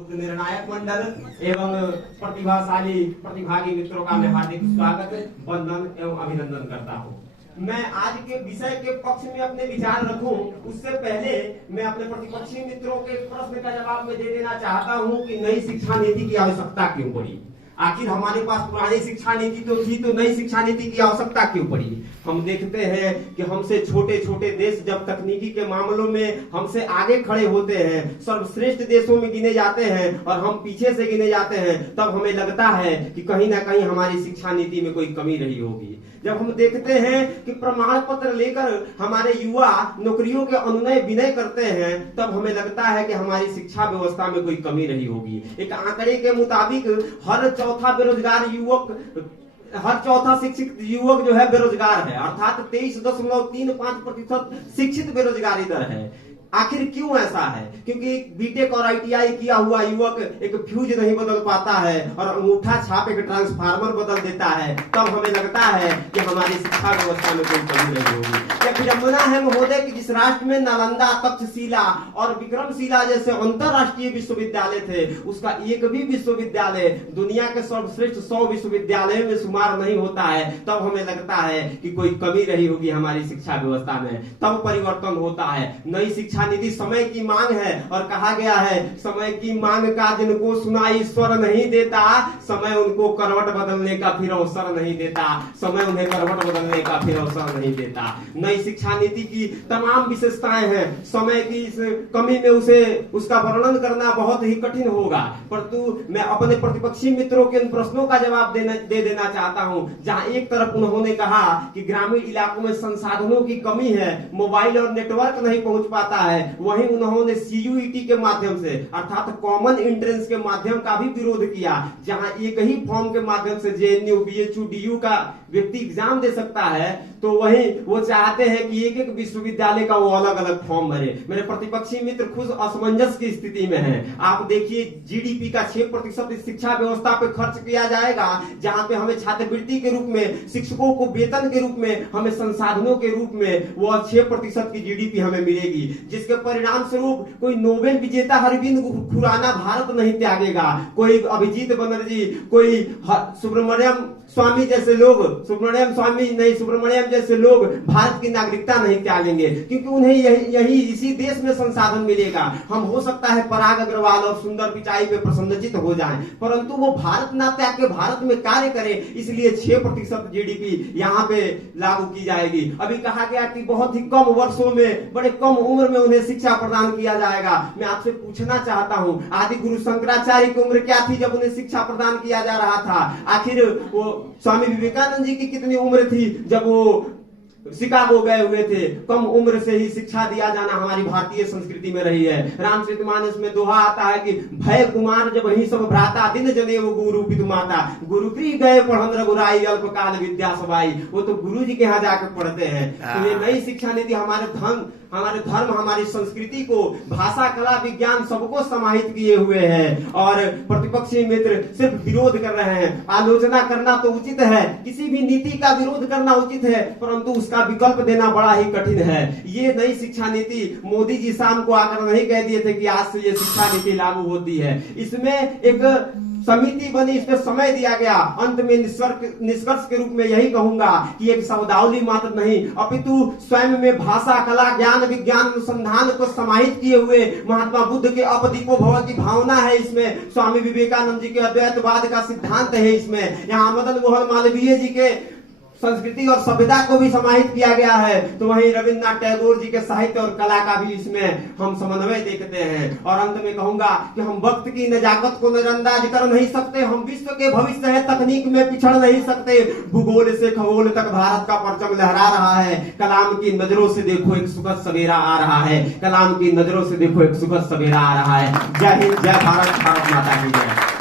निर्णायक मंडल एवं प्रतिभाशाली प्रतिभागी मित्रों का मैं हार्दिक स्वागत, वंदन एवं अभिनंदन करता हूँ। मैं आज के विषय के पक्ष में अपने विचार रखूं उससे पहले मैं अपने प्रतिपक्षी मित्रों के प्रश्न का जवाब में दे देना चाहता हूं कि नई शिक्षा नीति की आवश्यकता क्यों पड़ी। आखिर हमारे पास पुरानी शिक्षा नीति तो थी, तो नई शिक्षा नीति की आवश्यकता क्यों पड़ी। हम देखते हैं कि हमसे छोटे छोटे देश जब तकनीकी के मामलों में हमसे आगे खड़े होते हैं, सर्वश्रेष्ठ देशों में गिने जाते हैं और हम पीछे से गिने जाते हैं, तब हमें लगता है कि कहीं ना कहीं हमारी शिक्षा नीति में कोई कमी रही होगी। जब हम देखते हैं कि प्रमाण पत्र लेकर हमारे युवा नौकरियों के अनुनय विनय करते हैं, तब हमें लगता है कि हमारी शिक्षा व्यवस्था में कोई कमी रही होगी। एक आंकड़े के मुताबिक हर चौथा शिक्षित युवक जो है बेरोजगार है, अर्थात 23.35% शिक्षित बेरोजगारी दर है। आखिर क्यों ऐसा है? क्योंकि बीटेक और आईटीआई किया हुआ युवक एक फ्यूज नहीं बदल पाता है और अंगूठा छाप एक ट्रांसफार्मर बदल देता है, तब हमें लगता है कि हमारी शिक्षा व्यवस्था में कोई कमी नहीं होगी। यह विडंबना है महोदय कि जिस राष्ट्र में नालंदा, तक्षशिला और विक्रमशिला जैसे अंतरराष्ट्रीय विश्वविद्यालय थे, उसका एक भी विश्वविद्यालय दुनिया के सर्वश्रेष्ठ 100 विश्वविद्यालयों में शुमार नहीं होता है, तब हमें लगता है कि कोई कमी रही होगी हमारी शिक्षा व्यवस्था में। तब परिवर्तन होता है। नई शिक्षा नीति समय की मांग है और कहा गया है समय की मांग का जिनको सुना ईश्वर नहीं देता, समय उनको करवट बदलने का फिर अवसर नहीं देता, समय उन्हें करवट बदलने का फिर अवसर नहीं देता। नई शिक्षा नीति की तमाम विशेषताएं हैं, समय की इस कमी में उसका वर्णन करना बहुत ही कठिन होगा, परंतु मैं अपने प्रतिपक्षी मित्रों के उन प्रश्नों का जवाब दे देना चाहता हूं। जहां एक तरफ उन्होंने कहा कि ग्रामीण इलाकों में संसाधनों की कमी है, मोबाइल और नेटवर्क नहीं पहुंच पाता है, वहीं उन्होंने सीयूईटी के माध्यम से अर्थात कॉमन एंट्रेंस के माध्यम का भी विरोध किया, जहां एक ही फॉर्म के माध्यम से जेएनयू, बीएचयू, डीयू का व्यक्ति एग्जाम दे सकता है, तो वहीं वो चाहते हैं कि एक एक विश्वविद्यालय का वो अलग अलग फॉर्म भरे। मेरे प्रतिपक्षी मित्र खुद असमंजस की स्थिति में हैं। आप देखिए जीडीपी का 6% शिक्षा व्यवस्था पे खर्च किया जाएगा, जहां पे हमें छात्रवृत्ति के रूप में, शिक्षकों को वेतन के रूप में, हमें संसाधनों के रूप में वो 6% की जीडीपी हमें मिलेगी, जिसके परिणाम स्वरूप कोई नोबेल विजेता अरविंद खुराना भारत नहीं त्यागेगा, कोई अभिजीत बनर्जी, कोई सुब्रमण्यम स्वामी जैसे लोग, सुब्रमण्यम जैसे लोग भारत की नागरिकता नहीं त्यागेंगे, क्योंकि उन्हें यही इसी देश में संसाधन मिलेगा। हम हो सकता है पराग अग्रवाल और सुंदर पिचाई पे प्रसन्नचित हो जाएं, परंतु वो भारत ना त्याग के भारत में कार्य करें, इसलिए 6% जीडीपी यहाँ पे लागू की जाएगी। अभी कहा गया कि बहुत ही कम वर्षों में, बड़े कम उम्र में उन्हें शिक्षा प्रदान किया जाएगा। मैं आपसे पूछना चाहता हूँ, आदि गुरु शंकराचार्य की उम्र क्या थी जब उन्हें शिक्षा प्रदान किया जा रहा था? आखिर वो स्वामी विवेकानंद जी की कितनी उम्र थी जब वो शिकागो गए हुए थे? कम उम्र से ही शिक्षा दिया जाना हमारी भारतीय संस्कृति में रही है। रामचरितमानस में दोहा आता है कि भय कुमार जब ही सब भ्राता, दिन जनेऊ गुरु पितु माता, गुरु गृह गए पढ़न रघुराई, अल्पकाल विद्या सवाई। वो तो गुरु जी के यहाँ जाकर पढ़ते हैं। तो ये नई शिक्षा नीति हमारे धर्म, हमारी संस्कृति को, भाषा, कला, विज्ञान सबको समाहित किए हुए हैं, और प्रतिपक्षी मित्र सिर्फ विरोध कर रहे हैं। आलोचना करना तो उचित है, किसी भी नीति का विरोध करना उचित है, परंतु उसका विकल्प देना बड़ा ही कठिन है। ये नई शिक्षा नीति मोदी जी शाम को आकर नहीं कह दिए थे कि आज से ये शिक्षा नीति लागू होती है। इसमें एक समिति बनी, इसमें समय दिया गया। अंत में निष्कर्ष के रूप में यही कहूंगा कि एक शब्दावली मात्र नहीं, अपितु स्वयं में भाषा, कला, ज्ञान, विज्ञान, अनुसंधान को समाहित किए हुए महात्मा बुद्ध के अपदीपो भव की भावना है इसमें, स्वामी विवेकानंद जी के अद्वैतवाद का सिद्धांत है इसमें, यहाँ मदन मोहन मालवीय जी के संस्कृति और सभ्यता को भी समाहित किया गया है, तो वहीं रविन्द्रनाथ टैगोर जी के साहित्य और कला का भी इसमें हम समन्वय देखते हैं। और अंत में कहूंगा कि हम वक्त की नजाकत को नजरअंदाज कर नहीं सकते, हम विश्व के भविष्य है तकनीक में पिछड़ नहीं सकते, भूगोल से खगोल तक भारत का परचम लहरा रहा है। कलाम की नजरों से देखो एक सुखद सवेरा आ रहा है, कलाम की नजरों से देखो एक सुखद सवेरा आ रहा है। जय हिंद, जय भारत, भारत माता की जय।